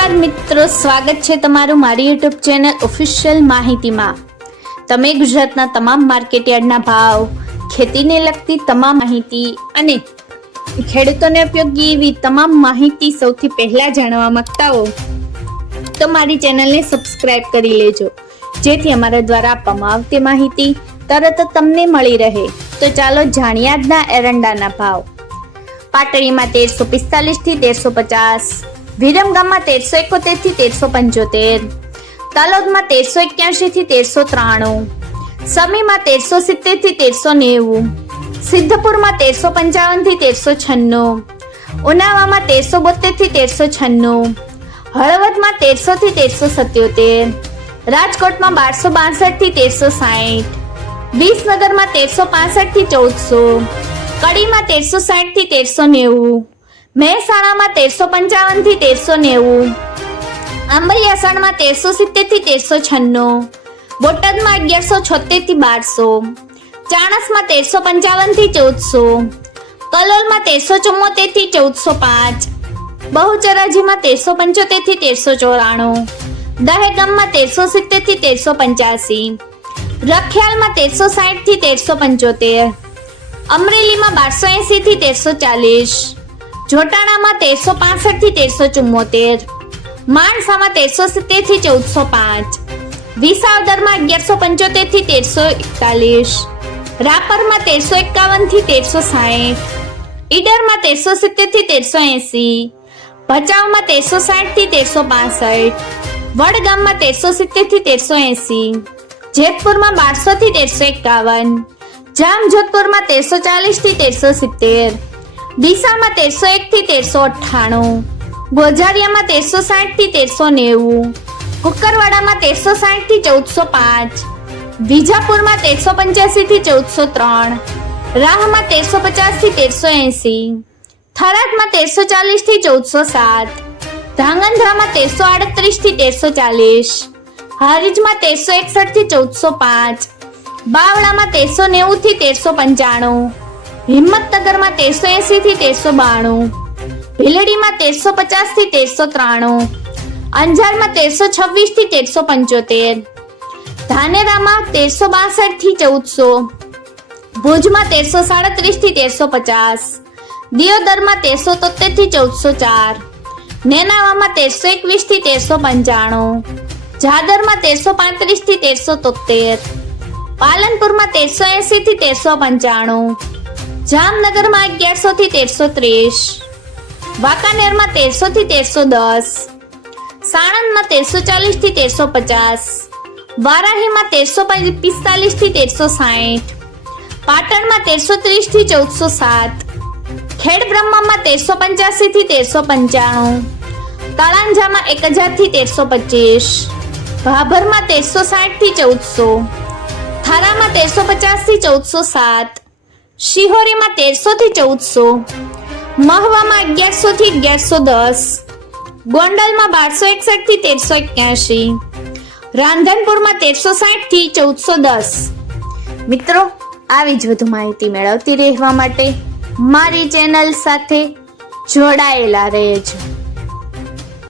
નમસ્કાર મિત્રો, સ્વાગત છે તમારું મારી યુટ્યુબ ચેનલ ઓફિશિયલ માહિતીમાં। તમે ગુજરાતના તમામ માર્કેટયાર્ડના ભાવ, ખેતીને લગતી તમામ માહિતી અને ખેડૂતોને ઉપયોગી એવી તમામ માહિતી સૌથી પહેલા જાણવા માંગતા હો તો મારી ચેનલને સબસ્ક્રાઇબ કરી લેજો, જેથી અમારા દ્વારા આપવામાં આવતી માહિતી તરત તમને મળી રહે। તો ચાલો જાણીએ આજના એરંડાના ભાવ। પાટડીમાં 1345 થી 1350, વિરમગામમાં 1371 થી 1375, તલોદમાં 1381 થી 1393, સમીમાં 1370 થી 1390, સિદ્ધપુરમાં 1355 થી 1396, ઉનાવામાં 1372 થી 1396, હળવદમાં 1300 થી 1377, રાજકોટમાં 1262 થી 1360, વિસનગરમાં 1365 થી 1400, કડીમાં 1360 થી 1390, મહેસાણામાં 1355 થી 1390, આંબલિયાસણમાં 1370 થી 1396, બોટાદમાં 1176 થી 1200, ચાણસમાં 1355 થી 1400, કલોલમાં 1374 થી 1405, બહુચરાજીમાં 1375 થી 1394, દહેગામમાં 1370 થી 1385, રખિયાલમાં 1360 થી 1375, અમરેલીમાં 1280 થી 1340, જોટાણામાં 1365 થી 1374, માણસામાં 1370 થી 1405, વિસાવદરમાં 1175 થી 1341, રાપરમાં 1351 થી 1360, ઈડરમાં 1370 થી 1380, ભચાઉમાં 1360 થી 1365, વડગામમાં 1370 થી 1380, જેતપુરમાં 1200 થી 1351, જામજોધપુરમાં 1340 થી 1370, ડીસામાં 1301 થી 1398, ગોઝારિયામાં 1360 થી 1390, કુકરવાડામાં 1360 થી 1405, વિજાપુરમાં 1385 થી 1403, રાહમાં 1350 થી 1380, થરાદમાં 1340 થી 1407, ધાંગધ્રામાં 1338 થી 1340, હારીજમાં 1361 થી 1405, બાવળામાં 1390 થી 1395, હિંમતનગરમાં 1380 થી 1392, ભીલડીમાં 1350 થી 1393, અંજારમાં 1326 થી 1375, ધાનેરામાં 1362 થી 1400, ભુજમાં 1337 થી 1350, દિયોદરમાં 1373 થી 1404, નેનાવામાં 1321 થી 1395, જાદરમાં 1335 થી 1373, પાલનપુરમાં 1380 થી 1395, જામનગરમાં 1100 થી 1330, વાંકાનેરમાં 1300 થી 1310, સાણંદમાં 1340 થી 1350, વારાહીમાં 1345 થી 1360, પાટણમાં 1330 થી 1407, ખેડબ્રહ્મામાં 1385 થી 1395, તળાંજામાં 1000 થી 1325, ભાભરમાં 1360 થી 1400, થારામાં 1350 થી 1407, શિહોરીમાં 1300 થી 1400, મહવામાં 1100 થી 1110, ગોંડલમાં 1261 થી 1381, રાંધનપુરમાં 1360 થી 1410। મિત્રો, આવી જ વધુ માહિતી મેળવતી રહેવા માટે મારી ચેનલ સાથે જોડાયેલા રહેજો।